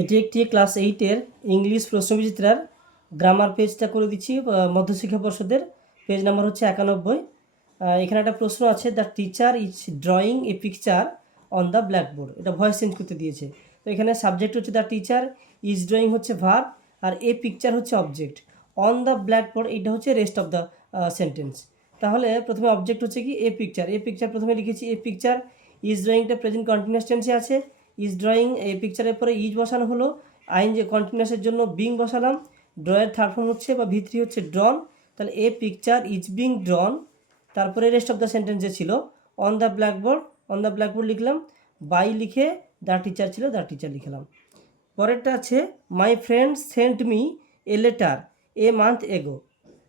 এটি একটি class 8-এর English প্রশ্নবিচিত্রার grammar পেজটা করে দিচ্ছি মধ্যশিক্ষা পর্ষদের। পেজ নাম্বার হচ্ছে 91। এখানে একটা প্রশ্ন আছে, the teacher is drawing a picture on the blackboard. এটা ভয়েস চেঞ্জ করতে দিয়েছে। তো এখানে সাবজেক্ট হচ্ছে দ্য টিচার, ইজ ড্রয়িং হচ্ছে ভার্ব, আর এ পিকচার হচ্ছে অবজেক্ট, অন দ্য ব্ল্যাকবোর্ড এটা হচ্ছে রেস্ট অফ দ্য সেন্টেন্স। তাহলে প্রথমে অবজেক্ট হচ্ছে কি এ পিকচার। এ পিকচার প্রথমে লিখেছি এ পিকচার, ইজ ড্রয়িংটা প্রেজেন্ট কন্টিনিউয়াস টেন্সে আছে। ইজ ড্রয়িং এই পিকচারের পরে ইজ বসানো হলো, আইন যে কন্টিনিউয়াসের জন্য বিং বসালাম, ড্রয়ের থার্ড ফর্ম হচ্ছে বা ভিত্রি হচ্ছে ড্রন। তাহলে a picture is being drawn. তারপরে রেস্ট অফ দ্য সেন্টেন্স যে ছিল on the blackboard, on the blackboard লিখলাম, বাই লিখে দ্য টিচার ছিল দ্য টিচার লিখলাম। পরেরটা আছে my friend sent me a letter a month ago.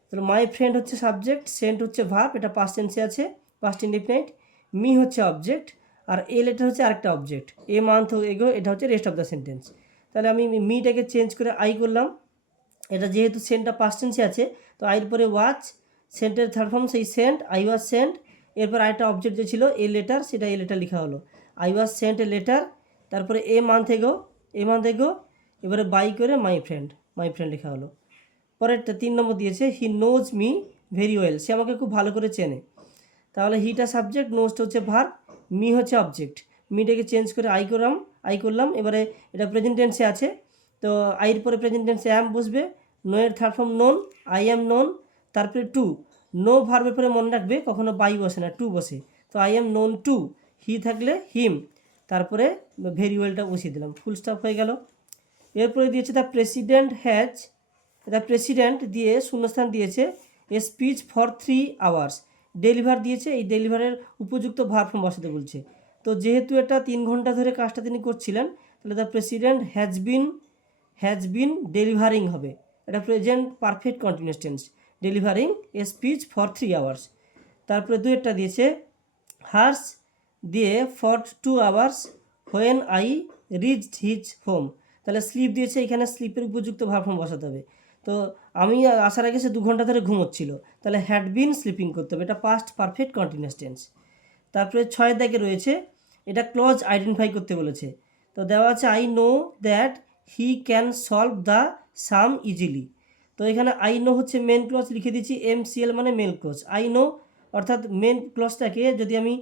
তাহলে মাই ফ্রেন্ড হচ্ছে সাবজেক্ট, সেন্ট হচ্ছে ভার্ব, এটা পাস্ট টেন্সে আছে, পাস্ট ইনডিফিনাইট, মি হচ্ছে অবজেক্ট, আর এ লেটার হচ্ছে আরেকটা অবজেক্ট, এ মান্থ এগো এটা হচ্ছে রেস্ট অফ দ্য সেন্টেন্স। তাহলে আমি মিটাকে চেঞ্জ করে আই করলাম। এটা যেহেতু সেন্টটা পাস্ট টেন্সে আছে, তো আইয়ের পরে ওয়াচ, সেন্টের থার্ড ফর্ম সেই সেন্ট, আই ওয়াজ সেন্ট। এরপর আরেকটা অবজেক্ট যে ছিল এ লেটার, সেটা এ লেটার লেখা হলো, I was sent a letter. তারপরে এ মান্থ এগো, এ মান্থ এগো, এবারে বাই করে মাই ফ্রেন্ড, মাই ফ্রেন্ড লেখা হলো। পরেরটা 3 নম্বর দিয়েছে he knows me very well, সে আমাকে খুব ভালো করে চেনে। তাহলে হিটা সাবজেক্ট, নোজটা হচ্ছে ভার্ব, মি হচ্ছে অবজেক্ট, মিটাকে চেঞ্জ করে আই করলাম। এবারে এটা প্রেজেন্ট টেন্সে আছে, তো আইয়ের পরে প্রেজেন্ট টেন্সে অ্যাম বসবে, নো এর third form known, I am known. তারপরে টু, নো ভার্বের পরে মনে রাখবে কখনো বাই বসে না, টু বসে, তো আই অ্যাম নোন টু, হি থাকলে হিম, তারপরে ভেরি ওয়েলটা বসিয়ে দিলাম, ফুল স্টপ হয়ে গেল। এরপরে দিয়েছে the president has, the president দিয়ে শূন্যস্থান দিয়েছে a speech for 3 hours, deliver দিয়েছে, এই ডেলিভারের উপযুক্ত ভার্ব ফর্ম বসাতে বলছে। তো যেহেতু এটা 3 ঘন্টা ধরে কাজটা তিনি করছিলেন, তাহলে the president has been delivering হবে, এটা present perfect continuous tense, delivering a speech for 3 hours. তারপরে দুয়েরটা দিয়েছে হার্স দিয়ে for 2 hours when I reached his home, তাহলে স্লিপ দিয়েছে, এখানে স্লিপের উপযুক্ত ভার্ব ফর্ম বসাতে হবে। তো আমি আসার আগে সে 2 ঘন্টা ধরে ঘুমোচ্ছিল, তাহলে হ্যাড বিন স্লিপিং করতে হবে, এটা পাস্ট পারফেক্ট কন্টিনিউয়াস টেন্স। তারপরে 6 দাগে রয়েছে, এটা ক্লজ আইডেন্টিফাই করতে বলেছে। তো দেওয়া আছে I know that he can solve the sum easily. তো এখানে আই নো হচ্ছে মেন ক্লজ, লিখে দিচ্ছি MCL মানে মেন ক্লজ, আই নো অর্থাৎ মেন ক্লজটাকে যদি আমি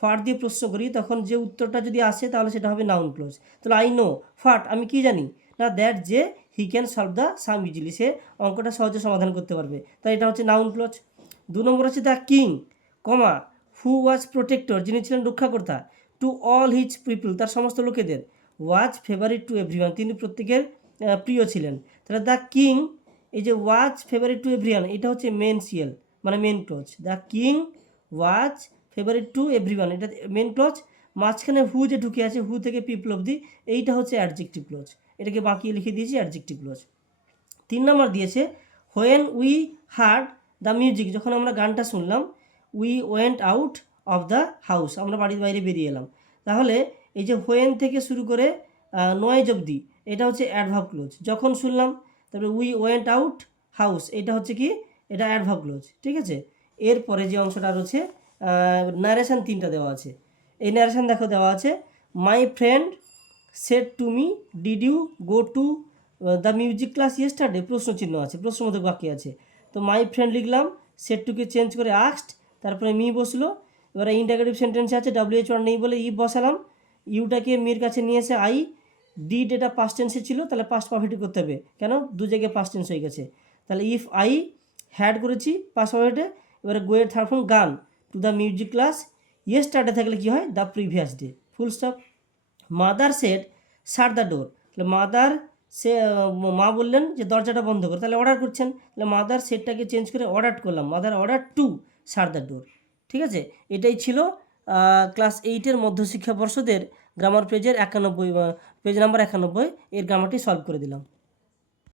ফাট দিয়ে প্রশ্ন করি, তখন যে উত্তরটা যদি আসে তাহলে সেটা হবে নাউন ক্লজ। তাহলে আই নো ফাট, আমি কি জানি না, দ্যাট যে he can solve the sum easily, সে অঙ্কটা সহজে সমাধান করতে পারবে, তাই এটা হচ্ছে নাউন ক্লজ। 2 নম্বর হচ্ছে the king comma who was protector, যিনি ছিলেন রক্ষাকর্তা, টু অল হিজ পিপল, তার সমস্ত লোকেদের, ওয়াজ ফেভারিট টু এভরিওয়ান, তিনি প্রত্যেকের প্রিয় ছিলেন। তাহলে দ্য কিং, এই যে ওয়াজ ফেভারিট টু এভরিওয়ান, এটা হচ্ছে main C L main clause, the king was favourite to everyone, এটা মেন ক্লজ। মাঝখানে হু যে ঢুকে আছে, হু থেকে পিপল অবধি, এইটা হচ্ছে অ্যাডজেক্টিভ ক্লজ, এটাকে বাঁকিয়ে লিখে দিয়েছি অ্যাডজেক্টিভ ক্লজ। 3 নম্বর দিয়েছে when we heard the music, যখন আমরা গানটা শুনলাম, we went out of the house, আমরা বাড়ির বাইরে বেরিয়ে এলাম। তাহলে এই যে হোয়েন থেকে শুরু করে নয়েজ অবধি, এটা হচ্ছে অ্যাডভার্ব ক্লোজ, যখন শুনলাম। তারপরে উই ওয়েন্ট আউট হাউস, এটা হচ্ছে কি, এটা অ্যাডভার্ব ক্লোজ, ঠিক আছে। এরপরে যে অংশটা রয়েছে ন্যারেশন 3টা দেওয়া আছে, এই ন্যারেশন দেখো দেওয়া আছে my friend said to me did you go to the music class yesterday, প্রশ্ন চিহ্ন আছে, প্রশ্নবোধক বাক্য আছে। তো মাই ফ্রেন্ড লিখলাম, সেড টুকে চেঞ্জ করে আস্কড, তারপরে মি বসলো। এবারে ইন্টারগেটিভ সেন্টেন্স আছে, WH1 নেই বলে ই বসালাম, ইউটাকে মির কাছে নিয়ে এসে আই, ডিড এটা পাস্ট টেন্সে ছিল, তাহলে পাস্ট পারফেক্ট করতে হবে, কেন 2 জায়গায় পাস্ট টেন্স হয়ে গেছে। তাহলে ইফ আই হ্যাড করেছি পাস্ট পারফেক্টে। এবারে গোয়ের থার্ড ফর্ম গান, two the music class yesterday থাকলে কী হয়, the previous day, full stop. Mother said shut the door, তাহলে মাদার সে মা বললেন যে দরজাটা বন্ধ করে, তাহলে অর্ডার করছেন, তাহলে মাদার সেটটাকে চেঞ্জ করে অর্ডার করলাম, mother order to shut the door, ঠিক আছে। এটাই ছিল ক্লাস 8-এর মধ্যশিক্ষা পর্ষদের গ্রামার পেজের 91, পেজ নাম্বার 91, এর গ্রামারটি সলভ করে দিলাম।